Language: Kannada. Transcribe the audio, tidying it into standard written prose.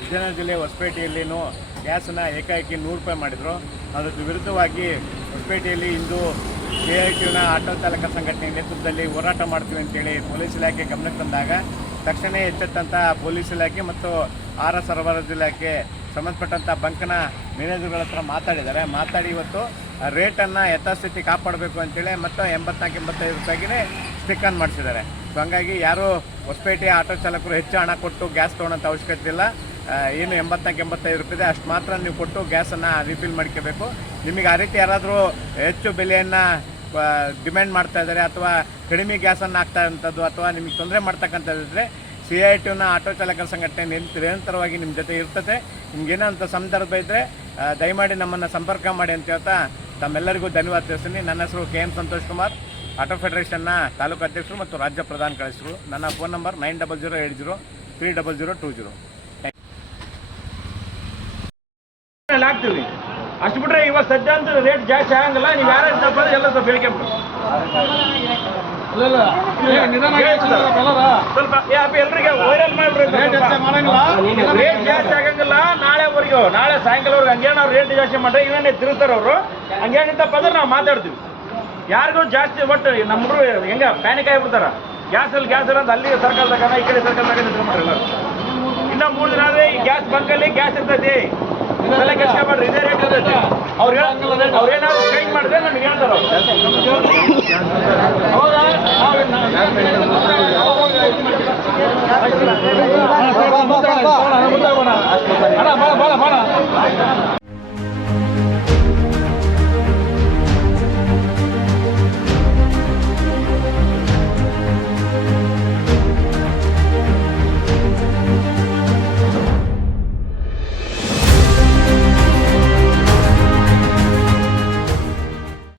ವಿಜಯನಗರ ಜಿಲ್ಲೆ ಹೊಸಪೇಟೆಯಲ್ಲಿನೂ ಗ್ಯಾಸನ್ನು ಏಕಾಏಕಿ 100 ರೂಪಾಯಿ ಮಾಡಿದರು. ಅದಕ್ಕೆ ವಿರುದ್ಧವಾಗಿ ಹೊಸಪೇಟೆಯಲ್ಲಿ ಇಂದು KITUನ ಆಟೋ ಚಾಲಕ ಸಂಘಟನೆ ನೇತೃತ್ವದಲ್ಲಿ ಹೋರಾಟ ಮಾಡ್ತೀವಿ ಅಂತೇಳಿ ಪೊಲೀಸ್ ಇಲಾಖೆ ಗಮನಕ್ಕೆ ತಂದಾಗ ತಕ್ಷಣ ಎಚ್ಚೆತ್ತಂಥ ಪೊಲೀಸ್ ಇಲಾಖೆ ಮತ್ತು ಆಹಾರ ಸರಬರಾಜು ಇಲಾಖೆ ಸಂಬಂಧಪಟ್ಟಂಥ ಬಂಕ್ನ ಮ್ಯಾನೇಜರ್ಗಳ ಹತ್ರ ಮಾತಾಡಿ ಇವತ್ತು ರೇಟನ್ನು ಯಥಾಸ್ಥಿತಿ ಕಾಪಾಡಬೇಕು ಅಂತೇಳಿ ಮತ್ತು 84-85 ರೂಪಾಯಿಗೆ ಸ್ಟಿಕ್ ಆನ್ ಮಾಡಿಸಿದ್ದಾರೆ. ಸೊ ಹಂಗಾಗಿ ಯಾರು ಹೊಸಪೇಟೆ ಆಟೋ ಚಾಲಕರು ಹೆಚ್ಚು ಹಣ ಕೊಟ್ಟು ಗ್ಯಾಸ್ ತೊಗೊಳ್ಳೋಂಥ ಅವಶ್ಯಕತೆ ಇಲ್ಲ. ಏನು 84-85 ರೂಪಾಯಿ ಅಷ್ಟು ಮಾತ್ರ ನೀವು ಕೊಟ್ಟು ಗ್ಯಾಸನ್ನು ರಿಫಿಲ್ ಮಾಡ್ಕೋಬೇಕು. ನಿಮಗೆ ಆ ರೀತಿ ಯಾರಾದರೂ ಹೆಚ್ಚು ಬೆಲೆಯನ್ನು ಡಿಮ್ಯಾಂಡ್ ಮಾಡ್ತಾ ಇದ್ದಾರೆ ಅಥವಾ ಕಡಿಮೆ ಗ್ಯಾಸನ್ನು ಹಾಕ್ತಾ ಇರೋಂಥದ್ದು ಅಥವಾ ನಿಮಗೆ ತೊಂದರೆ ಮಾಡ್ತಕ್ಕಂಥದ್ದಿದ್ರೆ CITUನ ಆಟೋ ಚಾಲಕರ ಸಂಘಟನೆ ನಿರಂತರವಾಗಿ ನಿಮ್ಮ ಜೊತೆ ಇರ್ತದೆ. ನಿಮ್ಗೇನೋ ಅಂಥ ಸಂದರ್ಭ ಇದ್ದರೆ ದಯಮಾಡಿ ನಮ್ಮನ್ನು ಸಂಪರ್ಕ ಮಾಡಿ ಅಂತ ಹೇಳ್ತಾ ತಮ್ಮೆಲ್ಲರಿಗೂ ಧನ್ಯವಾದ ತಿಳಿಸ್ತೀನಿ. ನನ್ನ ಹೆಸರು KM ಸಂತೋಷ್ ಕುಮಾರ್, ಆಟೋ ಫೆಡರೇಷನ್ನ ತಾಲೂಕು ಅಧ್ಯಕ್ಷರು ಮತ್ತು ರಾಜ್ಯ ಪ್ರಧಾನ ಕಾರ್ಯದರ್ಶಿಗಳು. ನನ್ನ ಫೋನ್ ನಂಬರ್ 9008030020. ಆಗ್ತೀವಿ ಅಷ್ಟು ಬಿಟ್ರೆ ಇವತ್ತು ಸದ್ಯ ಅಂತ ರೇಟ್ ಜಾಸ್ತಿ ಆಗಂಗಿಲ್ಲ. ನೀವು ಯಾರು ತಪ್ಪಂದ್ರೆ ಎಲ್ಲ ಸ್ವಲ್ಪ ಹೇಳ್ಕೊಂಬಿಟ್ಟು ಸ್ವಲ್ಪ ಎಲ್ರಿಗೆ ವೈರಲ್ ಮಾಡಿಬಿಡ್ರಿ. ರೇಟ್ ಜಾಸ್ತಿ ಆಗಂಗಿಲ್ಲ. ನಾಳೆ ಸಾಯಂಕಾಲವರೆಗೆ ಹಂಗೆ ನಾವು ರೇಟ್ ಜಾಸ್ತಿ ಮಾಡ್ರೆ ಇವನ್ನೇ ತಿರುಗ್ತಾರೆ ಅವರು. ಹಂಗೇನಿತ್ತಪ್ಪ ಅಂದ್ರೆ ನಾವು ಮಾತಾಡ್ತೀವಿ. ಯಾರಿಗೂ ಜಾಸ್ತಿ ಒಟ್ಟು ನಮ್ಮ ಹುಡುಗರು ಹೆಂಗ ಪ್ಯಾನಿಕ್ ಆಗಿಬಿಡ್ತಾರ. ಗ್ಯಾಸ್ ಅಂತ ಅಲ್ಲಿ ಸರ್ಕಲ್ ತಗೋಣ ಈ ಕಡೆ ಸರ್ಕಲ್ ತಗೊಂಡು ನಿಂತ್ಕೊಂಡ್ಬಿಡ್ರಿ ಎಲ್ಲರೂ. ಇನ್ನೂ 3 ದಿನ ಆದರೆ ಈ ಗ್ಯಾಸ್ ಬಂಕಲ್ಲಿ ಗ್ಯಾಸ್ ಇರ್ತೈತಿ. ಇದೆಲ್ಲ ಕೆಲಸ ಮಾಡ್ರಿ, ಇದೇ ರೇಟ್ ಇರ್ತೈತಿ. ಅವ್ರೇನಾದ್ರು ಚೇಂಜ್ ಮಾಡಿದ್ರೆ ನಮ್ಗೆ ಹೇಳ್ತಾರ. ಹೌದಾ